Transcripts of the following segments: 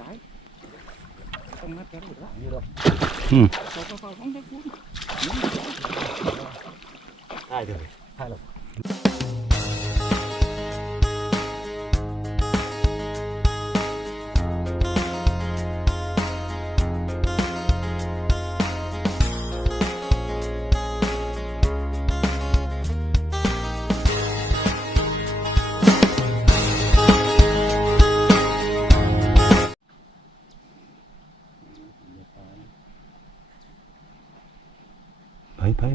ได้ต้อง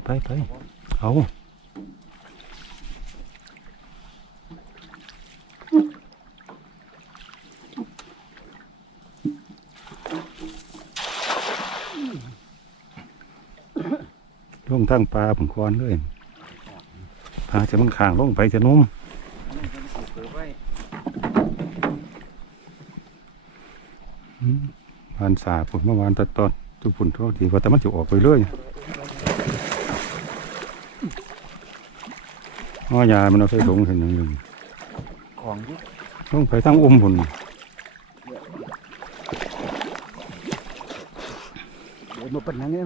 ไปไปไปเอาลงทางปลาผมควรเลยพาจะมันข่างลงไปจะนุ่มว้วานสาผมเมื่อวานตัดตอนทุกผุนโทษทีว่าแต่มันจะออกไปเรื่อย อ้อยามันเอาใส่ถุงเห็นหนึ่งหนึ่งของที่ต้องไปทั้งอุ้มผุนเดี๋ยวมาเป็นยังไง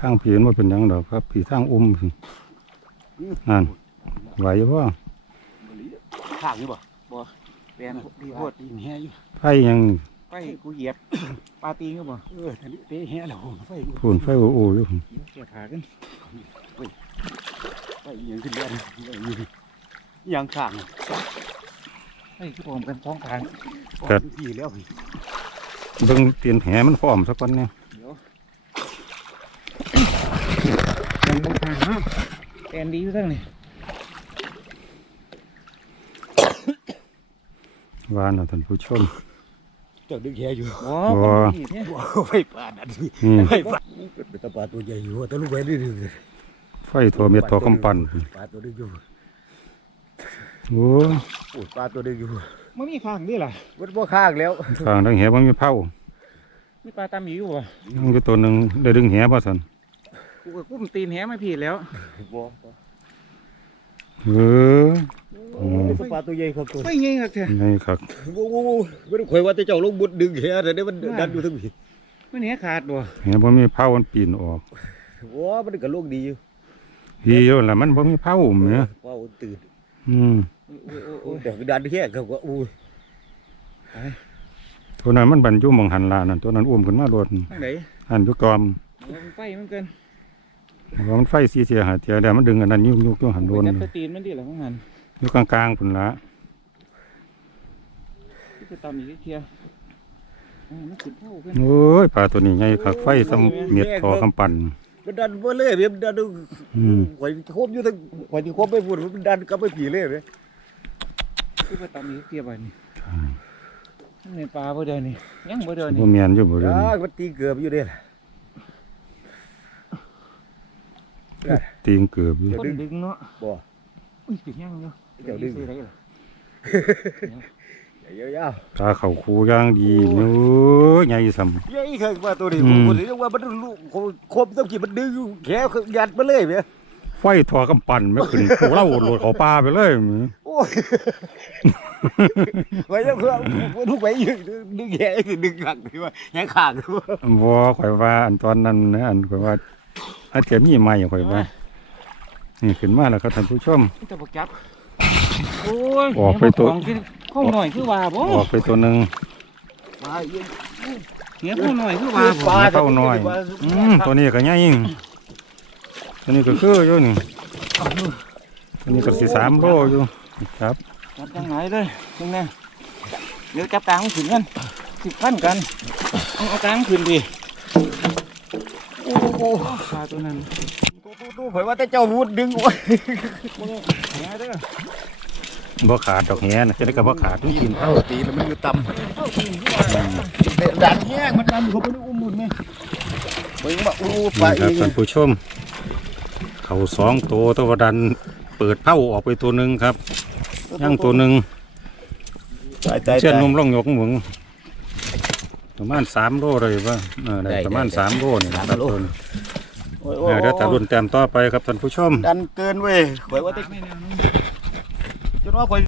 ข้างผีมันเป็นหยังดอกครับผีทางอุ้มสินั่นไหวว่าข้างนี่บ่แปลนดีโคตรตีนแห่อยู่ไฟยัง ไปกูเหยียบปลาตีนก็บ่เออทีนี้เตะแห่แล้วไฟผุนไฟโอ้โหอยู่พุ่นแกะขากันไฟยังขึ้นเรื่อยอยู่ยังข้างไอ้ที่ผมกันท้องทางทีแล้วพี่เบิ่งเตียนแหมันพร้อมสักวันเนี่ยเดี๋ยวยังบางทางฮะแปลนดีอยู่ทั้งนี่วานเอาท่านผู้ชมเจ้าดึงแห่อยู่โอ้โอ้คนดีเนี่ยไฟปลาดันพี่นี่ไฟปลาเป็นตะปลาตัวใหญ่อยู่แต่ลูกไว้ดื้อไฟตัวเม็ดตัวกำปั้นพุ่นปลาตัวดึงอยู่โอ้โอ้ปลาตัวดึงอยู่มันมีข้างด้วยล่ะมันบ่ข้างแล้วข้างทั้งแหมันมีเผามีปลาตามอยู่บ่ยังอยู่ตัวหนึ่งได้ดึงแหบ่สันกูก็กุ้มตีนแหไม่ผิดแล้วบ่เออ โอ้ปลาตัวใหญ่ครับตัวไม่ยิงครับเถอะไงครับโอ้โหไม่ได้คุยว่าแต่เจ้าลงบุดดึงแห่แต่เนี่ยมันดันอยู่ทั้งพี่มันแหขาดบ่แหบ่มีเผามันปีนออกโอ้มันก็ลูกดีอยู่ดีอยู่ล่ะมันบ่มีเผาแหมว้าวตื่นอืมโอ้ยโอ้ยโอ้โอ้ยเดี๋ยวดันแค่เขาก็อู้ตัวนั้นมันบรรจุหมองหันลานั่นตัวนั้นอุ้มขึ้นมาโดดทางไหนหันอยู่กอมมันไฟมันเกินเพราะมันไฟสีเสียหาเทียแล้วมันดึงอันนั้นยุกยุกอยู่หันโดนไปจับไปตีนมันดิเหรอของหัน อยู่กลางๆพุ่นละที่ไปตามอีกเทียอ่ามันขึ้นเท่ากัน โอ้ยปลาตัวนี้ใหญ่คักไฟซ้ำเม็ดทอกำปั้นมันดันมาเลยเว้ยมันดันดูอืมหอยโคบอยู่ทั้งหอยที่โคบไม่พูดมันดันกลับไปผีเลยเว้ยที่ไปตามอีกเทียไปนี่ในปลาบ่เดินนี่ยังบ่เดินบ่นี่แม่นอยู่บ่เด้จ้ามันตีเกือบอยู่เด้ล่ะตีงเกือบอยู่คนดึงเนาะบ่ อุ้ยเป็นยังอยู่เดี๋ยวดึงซื้อได้เหรอยาวตาเข้าคูอย่างดีโอ้ยใหญ่ซ้ำๆยัยเคยว่าตัวนี้อืผมมคนนี้ว่ามันลูกโคบต้องกี่มันดึงอยู่แขวยัดมาเลยเว้ยไฟทอกำปั้นไม่ขึ้นพวกเราโหลดเขาป่าไปเลยแหมโอ้ยไว้แล้วเพื่อนทุกไปยืนดึงแขวคือดึงหลังที่ว่าแขวขาดว่าบ่ข่อยว่าอันตอนนั้นนะอันข่อยว่าอาจจะมีใหม่ข่อยว่า นี่ขึ้นมาแล้วครับท่านผู้ชมมันจะบ่จับโอ้ยออกไปตัวของที่เข้าหน่อยคือว่าบ่ออกไปตัวหนึงมาเยอะเหี้ยเข้าหน่อยคือว่าบ่เข้าหน่อยอืมตัวนี้ก็ใหญ่ตัวนี้ก็คืออยู่นี่ตัวนี้ก็สิสามโลอยู่ครับจับทางไหนเลยตรงนี้เดี๋ยวจับกลางมันขึ้นกันสิบขั้นกันเอาเอากลางขึ้นดิโอ้โหปลาตัวนั้น ตู้เผยว่าแต่เจ้าพูดดึงโอ้ยแหน่เด้อบ่ขาดดอกแหนะจะได้ก็บ่ขาดทุกกินเท่าตีแล้วมันอยู่ต่ำดันแห้งมันดันเขาไปอุ้มมุนไหมเบิ่งมาอู้ไปนี่เอครับงท่านผู้ชม เขาสองตัวตัวดัน เปิดเผาออกไปตัวหนึ่งครับย่างตัวหนึ่งตายตายเช่นนมล่องหยกหมึงประมาณสามโลเลยป่ะเออได้ประมาณสามโลนี่นะครับตัวนี้ เออเดี๋ยวจะรุ่นแต้มต่อไปครับท่านผู้ชม ดันเกินเว้ยเผยว่าแต่ไม่แน่นอนจนว่าคอย